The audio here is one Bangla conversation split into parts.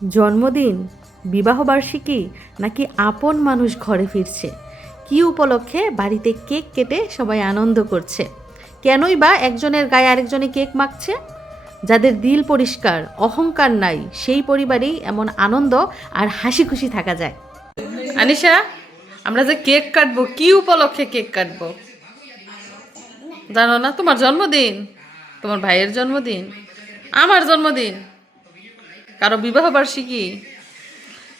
জন্মদিন, বিবাহবার্ষিকী নাকি আপন মানুষ ঘরে ফিরছে? কী উপলক্ষে বাড়িতে কেক কেটে সবাই আনন্দ করছে? কেনই বা একজনের গায়ে আরেকজনে কেক মাখছে? যাদের দিল পরিষ্কার, অহংকার নাই, সেই পরিবারেই এমন আনন্দ আর হাসি খুশি থাকা যায়। আনিশা, আমরা যে কেক কাটবো, কি উপলক্ষে কেক কাটবো জানো না? তোমার জন্মদিন, তোমার ভাইয়ের জন্মদিন, আমার জন্মদিন, কারো বিবাহ বার্ষিকী,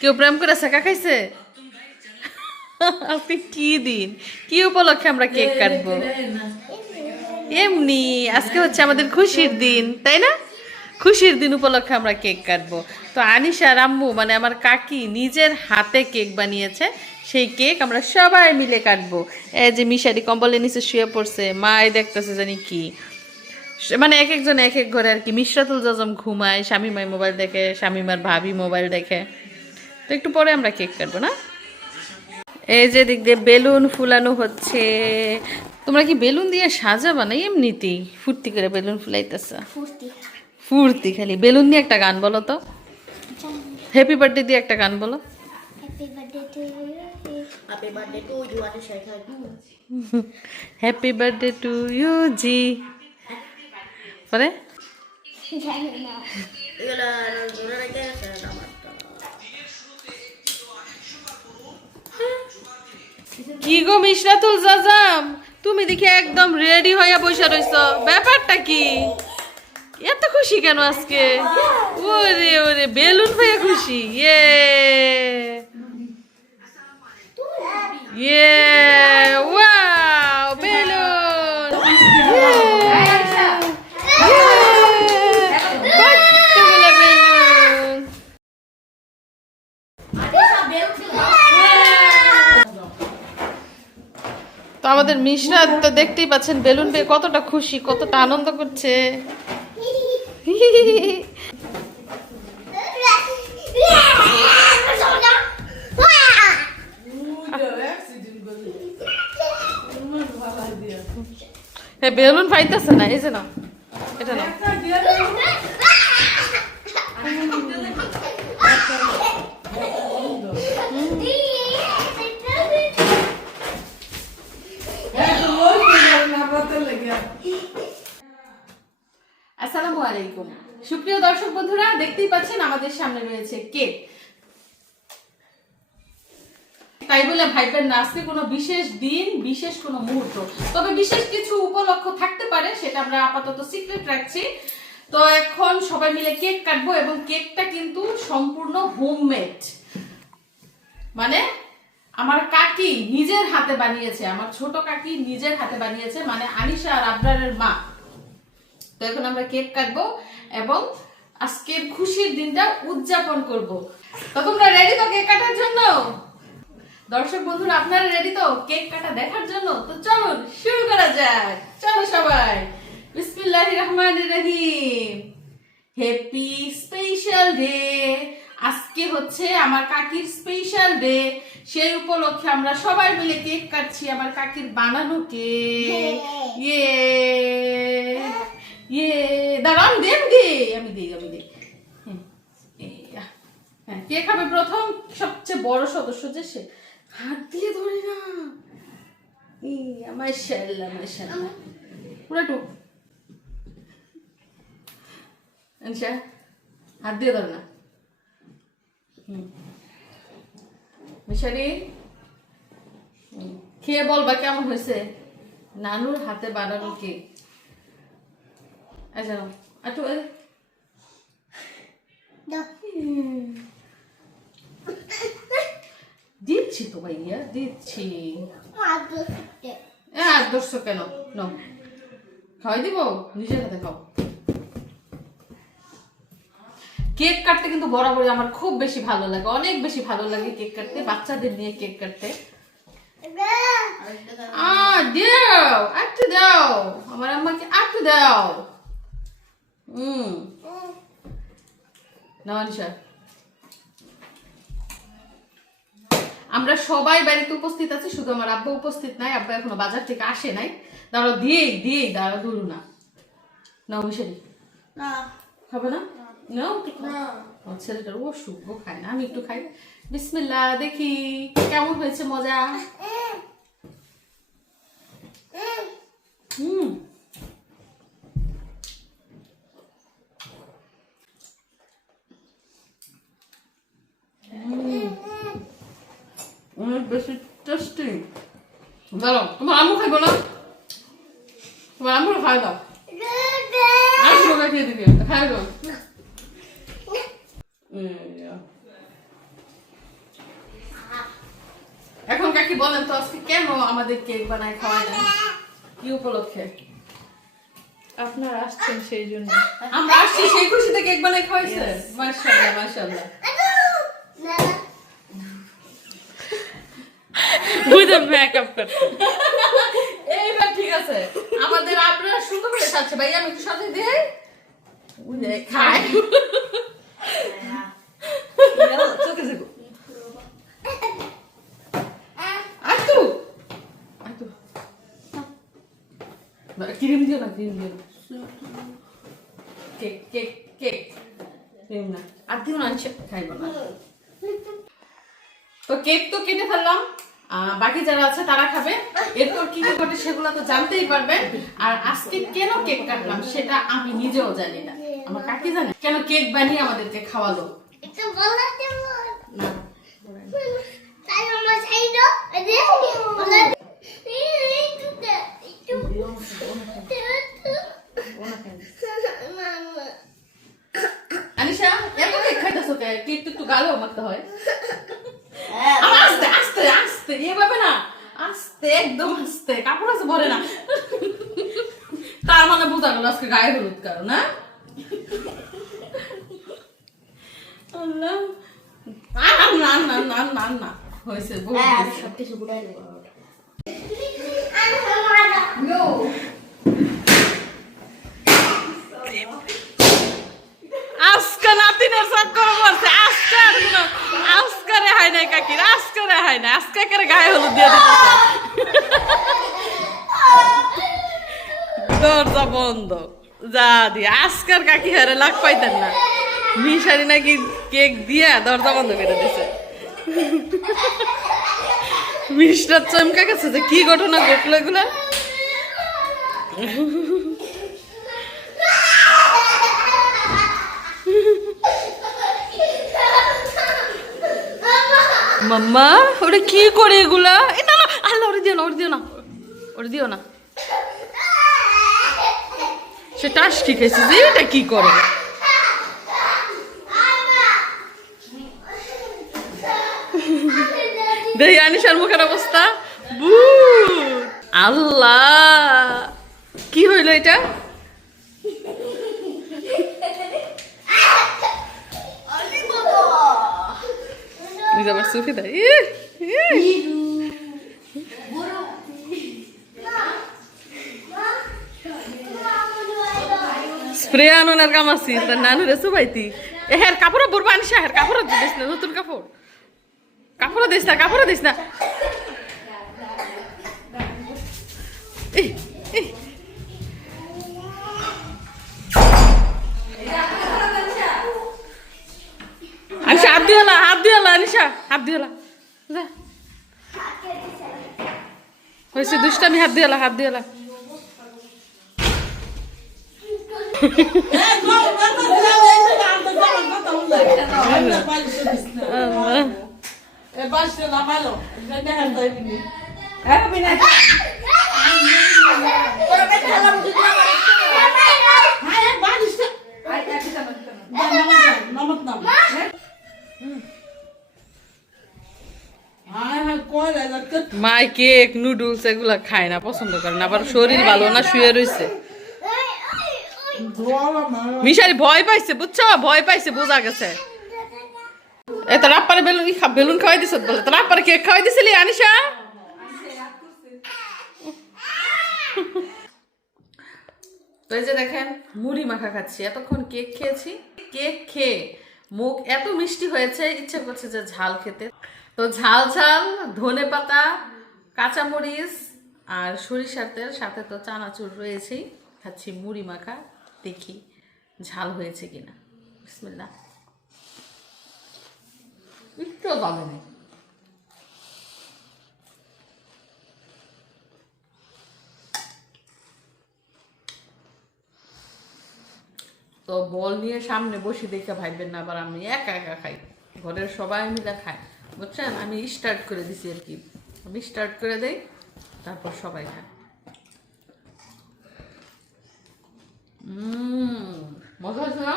কেউ প্রেম করে শেখা খাইছে। আজকে কি দিন, কি উপলক্ষে আমরা কেক কাটবো? এমনি আজকে হচ্ছে আমাদের খুশির দিন, তাই না? খুশির দিন উপলক্ষে আমরা কেক কাটবো। তো আনিশা আর আম্মু মানে আমার কাকি নিজের হাতে কেক বানিয়েছে, সেই কেক আমরা সবাই মিলে কাটবো। এই যে মিশারি কম্বলের নিচে শুয়ে পড়ছে, মা এই দেখতেছে জানি কি, মানে এক একজন এক এক ঘরে আর কি। মিশরাতুল জজম ঘুমায়, শামিমাই মোবাইল দেখে, শামিমার ভাবি মোবাইল দেখে। তো একটু পরে আমরা কেক কাটবো না? এই যে দিক দিয়ে বেলুন ফুলানো হচ্ছে। তোমরা কি বেলুন দিয়ে সাজাবা না এমনিতেই ফুর্তি করে বেলুন ফুলাইতেছে? ফুর্তি খালি। বেলুন দিয়ে একটা গান বলো তো, হ্যাপি বার্থডে দিয়ে একটা গান বলো। হ্যাপি বার্থডে টু ইউ জি। পরে কি গো মিশরাতুল জাজাম, তুমি দেখি একদম রেডি হইয়া বসে রইছো, ব্যাপারটা কি? এত খুশি কেন আজকে? ওরে ওরে, বেলুন হয়ে খুশি। ইয়ে ইয়ে, ওয়াও, বেলুন। কতগুলো বেলুন! তো আমাদের মিশরাত তো দেখতেই পাচ্ছেন বেলুন পেয়ে কতটা খুশি, কতটা আনন্দ করছে। হ্যাঁ, বেলুন পাইতেছে না, এই যে না, এটা না। আসসালামু আলাইকুম, সুপ্রিয় দর্শক বন্ধুরা, দেখতেই পাচ্ছেন আমাদের সামনে রয়েছে কেক। তাই বলে ভাইবেন না আজকে কোনো বিশেষ দিন, বিশেষ কোনো মুহূর্ত, তবে বিশেষ কিছু উপলক্ষ থাকতে পারে, সেটা আমরা আপাতত সিক্রেট রাখছি। তো এখন সবাই মিলে কেক কাটবো এবং কেকটা কিন্তু সম্পূর্ণ হোমমেড, মানে আমার কাকি নিজের হাতে বানিয়েছে, আমার ছোট কাকি নিজের হাতে বানিয়েছে, মানে আনিশা আর আবরারের মা। তো এখন আমরা কেক কাটবো এবং আজকের খুশির দিনটা উদযাপন করব। তো তোমরা রেডি তো কেক কাটার জন্য? দর্শক বন্ধুরা, আপনারা রেডি তো কেক কাটা দেখার জন্য? তো চলুন শুরু করা যাক। চলো সবাই, বিসমিল্লাহির রহমানির রহিম। Happy special day. আজকে হচ্ছে আমার কাকির স্পেশাল ডে, সেই উপলক্ষে আমরা সবাই মিলে কেক কাটছি, আমার কাকির বানানো কেক। ইয়ে ইয়ে, দাঁড়ান, আমি দিই। হ্যাঁ, কে খাবে প্রথম? সবচেয়ে বড় সদস্য যে সে। হাত দিয়ে ধরে না, মাশাআল্লাহ মাশাআল্লাহ, পুরো টুক। আচ্ছা, হাত দিয়ে ধরে না। মিশারি, খেয়ে বলবা কেমন হয়েছে নানুর হাতে বানানো কেক। আচ্ছা, একটু দিচ্ছি তো ভাইয়া, দিচ্ছি। দর্শক কেন নাও, খাওয়াই দিব, নিজের হাতে খাও। কেক কাটতে কিন্তু বরাবরই আমার খুব বেশি ভালো লাগে, অনেক বেশি ভালো লাগে কেক কাটতে, বাচ্চাদের নিয়ে কেক কাটতে। দাও, একটু দাও আমার আম্মাকে, একটু দাও। না আনিশা, আমরা সবাই বাড়িতে উপস্থিত আছি, শুধু আমার আব্বা উপস্থিত নাই, আব্বা এখনো বাজার থেকে আসে নাই। দাঁড়াও, দিয়ে দাঁড়াও, ধরু না। নাও মিশারি, খাবে না? নাও, আমার ছেলেটার অসুখ, ও খায় না, আমি একটু খাই। বিসমিল্লাহ, দেখি কেমন হয়েছে, মজা। অনেক বেশি টেস্টি। দাঁড়াও, তোমার আম্মু খাইবো না? তোমার আম্মুর খাই দাও। আসবো খেয়ে দিবি, খাই দাও। এখন কাকি বলেন তো আজকে কেন আমাদের কেক বানায় খাওয়া যায়, কি উপলক্ষে? আপনারা আসছেন সেই জন্য। আমরা আসছি সেই খুশিতে কেক বানায় খাওয়াইছে। মাশাআল্লাহ মাশাআল্লাহ। বুঝে মেকআপ করতে। এইবার ঠিক আছে, আমাদের আপনারা সুন্দর করে সাজছে। ভাই আমি একটু সাজিয়ে দিই, বুঝে খাই। চোখে যাবো। আতু আতু ক্রিম দিও না, ক্রিম দিও না। কেক কেক কেক ক্রিম না, আর দিও না, আনছে খাইবো না। তো কেক তো কিনে ফেললাম, বাকি যারা আছে তারা খাবে। এরপর কি কি ঘটে সেগুলো তো জানতেই পারবেন। আর আজকে কেন কেক কাটলাম সেটা আমি নিজেও জানি না, আমার কাকি জানে কেন কেক বানিয়ে আমাদেরকে খাওয়ালো। না আনিশা, এত কেক খাইতেছো কে? কেক তো একটু গালেও মারতে হয়। আস্তে আস্তে আস্তে, এভাবে না, আস্তে, একদম আস্তে। কাপড় আছে ভরে না। তার মানে বোঝা গেল আজকে গায়ে হলুদ কারো না। আল্লাহ, না না না না না, হয়েছে সবকিছু গুড়াই দেবো। আজকে নাতিনের চক্কর বলছে, আজকে আর কোনো আজকে রেহাই নাই কাকির, আজকে রেহাই নাই, আজকে করে গায়ে হলুদ দিয়ে দিতেছে। দরজা বন্ধ, যা দিয়ে আজকের কাকি হারে লাগ পাইতেন না। মিশারি নাকি কেক দিয়া দরজা বন্ধ করে দিছে। মিষ্টার চমকা গেছে যে কি ঘটনা ঘটলো এগুলা। মাম্মা ওটা কি করে এগুলা? না না, আল্লাহ, ওরে দিও না, ওরে দিও না, ওরে দিও না। সে টাস ঠিক আছে যে এটা কি করে? দেখি আনিশার মুখের অবস্থা। আল্লাহ, কি হইল এটা? আবার সুফি দেয় স্প্রে আনোনার কাম আছি, তার নানু রে সুবাইতি। হের কাপড় বলবো আনিশা, হের কাপড় দিস না, নতুন কাপড়, কাপড় দিস না, কাপড় দিস না। আনিশা হাত দিওলা, হাত দিওলা, আনিশা হাত দিওলা, হয়েছে দুষ্টামি, হাত দিওলা, হাত দিওলা। মাই কেক নুডলস এগুলা খায় না, পছন্দ করে না, আবার শরীর ভালো না, শুয়ে রয়েছে। মিশারি ভয় পাইছে, বুঝছো, ভয় পাইছে, বোঝা গেছে। এ তোর আপ্পারে বেলুন খাওয়াই দিছ বলে, তোর আপ্পারে কেক খাওয়াই দিছিলি আনিশা? তো এই যে দেখেন মুড়ি মাখা খাচ্ছি, এতক্ষণ কেক খেয়েছি। কেক খেয়ে মুখ এত মিষ্টি হয়েছে, ইচ্ছে করছে যে ঝাল খেতে। তো ঝাল ঝাল ধনে পাতা, কাঁচামরিচ আর সরিষার তেল, সাথে তো চানাচুর রয়েছেই। খাচ্ছি মুড়ি মাখা, দেখি ঝাল হয়েছে কিনা। বিসমিল্লাহ। কেউ যাবে না। তো বল নিয়ে সামনে বসে দেখে ভাববেন না আবার আমি একা একা খাই, ঘরের সবাই মিলে খায়, বুঝছেন? আমি স্টার্ট করে দিছি আর কি, আমি স্টার্ট করে দেই, তারপর সবাই খায়। মজা হয়েছে না?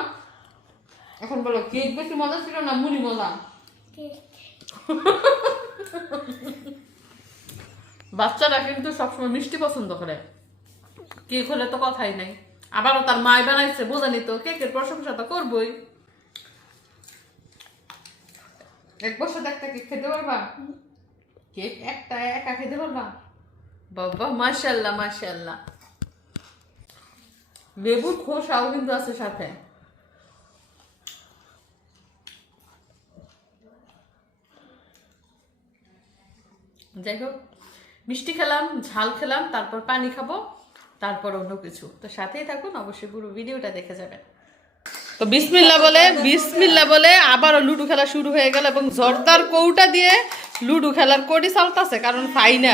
এখন বলো কেক বেশি মজা ছিল না মুড়ি মজা? বাচ্চারা কিন্তু সবসময় মিষ্টি পছন্দ করে, কেক হলে তো কথাই নাই। আবারও তার মাই বানাইছে, বোঝানি তো কেকের প্রশংসা তো করবই। এক বছর একটা কেক খেতে পারবা? কেক একটা একা খেতে পারবা? বাবা মাশাআল্লাহ মাশাআল্লাহ। লেবুর খোসাও কিন্তু আছে সাথে। যাই হোক, মিষ্টি খেলাম, ঝাল খেলাম, তারপর পানি খাবো, তারপর অন্য কিছু। তো সাথেই থাকুন, অবশ্যই পুরো ভিডিওটা দেখে যাবেন। তো বিসমিল্লাহ বলে আবারও লুডো খেলা শুরু হয়ে গেল, এবং জর্দার কৌটা দিয়ে লুডো খেলার কোডি চালতাছে, কারণ ফাইনা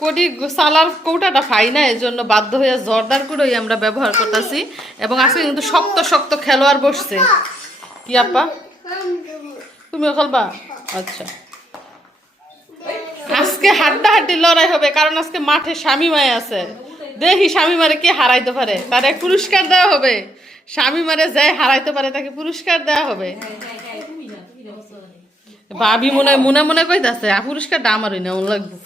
কোডি সালার কৌটাটা ফাইনা, এর জন্য বাধ্য হয়ে জর্দার কুড়োই আমরা ব্যবহার করতেছি। এবং আজকে কিন্তু শক্ত শক্ত খেলোয়াড় বসছে। কি আপা, তুমিও খেলবা? আচ্ছা, আজকে হাড্ডাহাড্ডি লড়াই হবে, কারণ আজকে মাঠে শামিমায় আছে। দেখি শামিমারে কে হারাইতে পারে, তার এক পুরস্কার দেওয়া হবে। শামিমারে যাই হারাইতে পারে তাকে পুরস্কার দেওয়া হবে। ভাবি মনে মনে কইতাছে পুরস্কারটা আমারই নেওয়া লাগবে।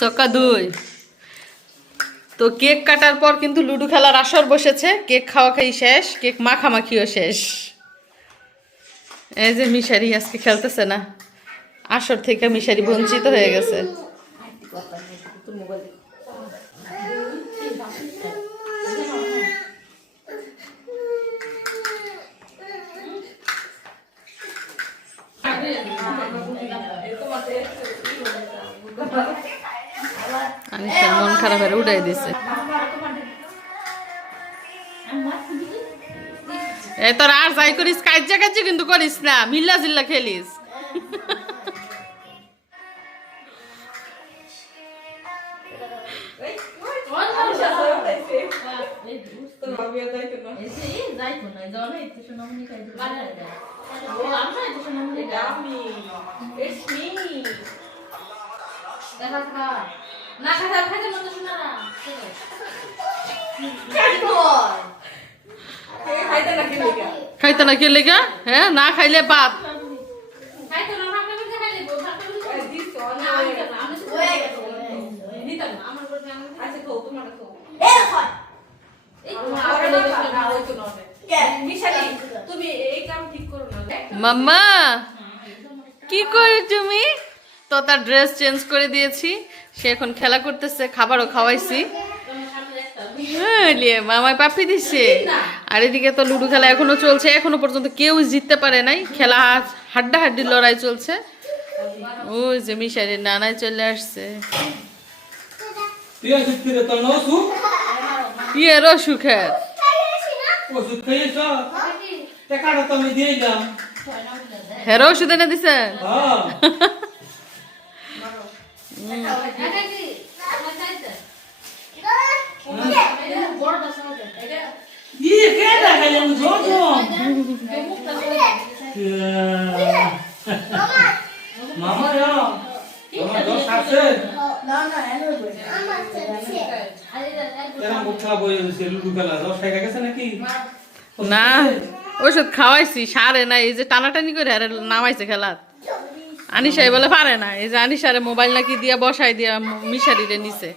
ছক্কা 2। তো কেক কাটার পর কিন্তু লুডো খেলার আসর বসেছে, কেক খাওয়া খাই শেষ, কেক মাখামাখিও শেষ। এই যে মিশারি আজকে খেলতেছে না, আসর থেকে মিশারি বঞ্চিত হয়ে গেছে। আনিশার মন খারাপ হয়ে উড়াই দিছে। এই তোর আর যাই করিস কাজ্জা কাজ্জি কিন্তু করিস না, মিল্লা জিল্লা খেলিস। খাইতে না কে লেগা? হ্যাঁ, না খাইলে বাদ। মাম্মা কি করে তুমি? তো তার ড্রেস চেঞ্জ করে দিয়েছি, সে এখন খেলা করতেছে, খাবারও খাওয়াইছি। মামাই পাপি দিচ্ছে। আর এদিকে তো লুডো খেলা এখনো চলছে, এখনো পর্যন্ত কেউ জিততে পারে নাই। খেলা হাড্ডাহাড্ডির লড়াই চলছে। ওই যে মিশারির নানাই চলে আসছে। ইয়ে রসুখের হেরো ওষুধ এনে দিছে। না ওষুধ খাওয়াইছি, সারে না, এই যে টানাটানি করে আরে নামাইছে খেলা। আনিশাই বলে পারে না, এই যে আনিশারে মোবাইল নাকি দিয়া বসাই দিয়া মিশারিরে নিছে।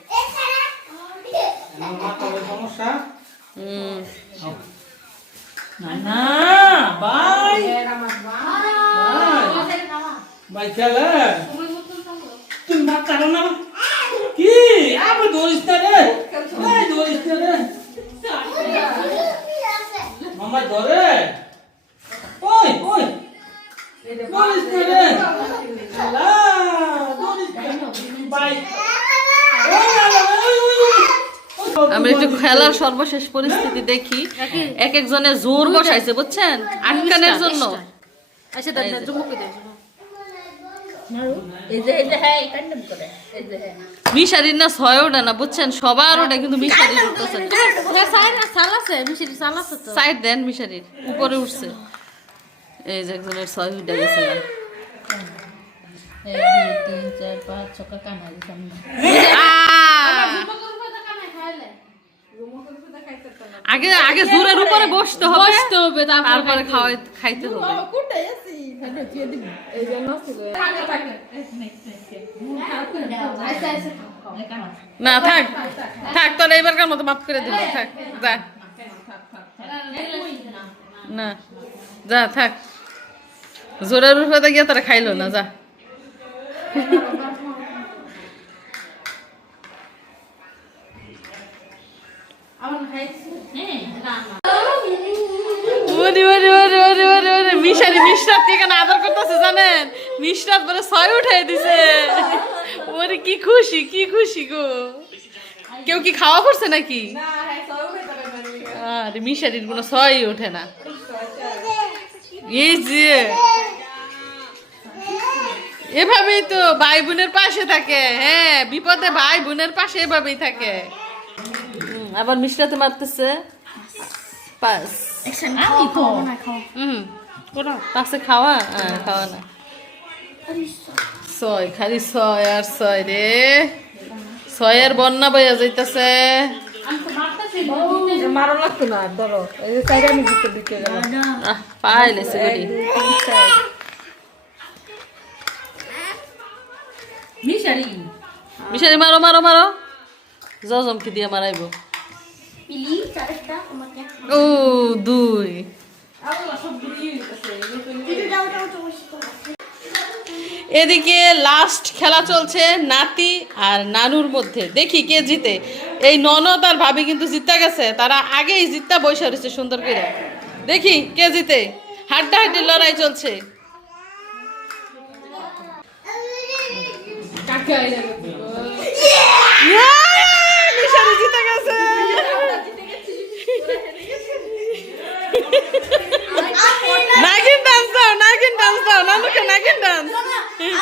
আমরা একটু খেলার সর্বশেষ পরিস্থিতি দেখি। এক একজনের জোর বসাইছে বুঝছেন আটকানের জন্য। আচ্ছা দাদা জুমুকে দে মিশারির না ছয় ওঠে না বুঝছেন, সবার ওটা কিন্তু মিশারির উঠতেছে। সাইড দেন মিশারির উপরে উঠছে। এই যে একজনের ছয় উঠে গেছে। 1 2 3 4 5 6 কানা দিতাম আগে আগে জোরের উপরে বসতে হবে তারপরে খাইতে হবে। না থাক থাক তাহলে এবারকার মতো মাফ করে দিল। থাক যা না যা থাক, জোরের উপরে গিয়ে তারা খাইলো না যা। মিশারি মিশরাত কে কেন আদর করতেছে জানেন? মিশরাত বলে ছয় উঠাই দিছে। ওরে কি খুশি কি খুশি গো। কেউ কি খাওয়া করছে নাকি? আরে মিশারির কোনো ছয় ওঠে না। এই যে এভাবেই তো ভাই বোনের পাশে থাকে। হ্যাঁ বিপদে ভাই বোনের পাশে এভাবেই থাকে। আবার মিশরাতে মারতেছে। পাস আমি তো পাশে খাওয়া খাওয়া না। ছয় খালি ছয় আর ছয় রে, ছয়ের বন্যা বইয়া যাইতেছে। মারো লাগতো না ধরো এই যে সাইডে আমি দিতে দিতে গেলাম পাইলেছে গড়ি মিশারি মিশারি মারো মারো মারো জমকি দিয়ে মারাইবো। ও দুই। এদিকে লাস্ট খেলা চলছে নাতি আর নানুর মধ্যে, দেখি কে জিতে। এই ননদ আর ভাবি কিন্তু জিততে গেছে, তারা আগেই জিততে বসে রয়েছে সুন্দর করে। দেখি কে জিতে, হাড্ডাহাড্ডি লড়াই চলছে। মিশারি জিতে গেছে। নাগিন ডান্স দাও, নাগিন ডান্স দাও, নানুকে নাগিন ডান্স।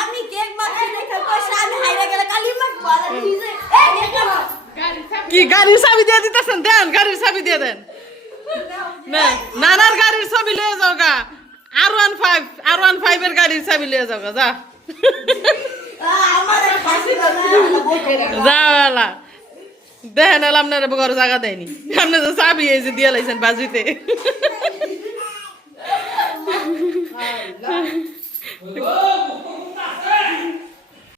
আমি কেক বানাই দেখা কইছে আমি হাইরা গেলে কালি মাখ বলা দিছে এই দেখা কি গাড়ির চাবি দিয়ে দিতেছেন? দেন গাড়ির চাবি দিয়ে দেন। নানার গাড়ির চাবি লিয়ে যাও গা। R15 এর গাড়ির চাবি লিয়ে যাও গা। যা আমারে ফাঁসি যাওয়ালা দেখেন আপনার ঘর জায়গা দেয়নি। আপনি তো চাবি এই যে দিয়ে লাইছেন বাজিতে।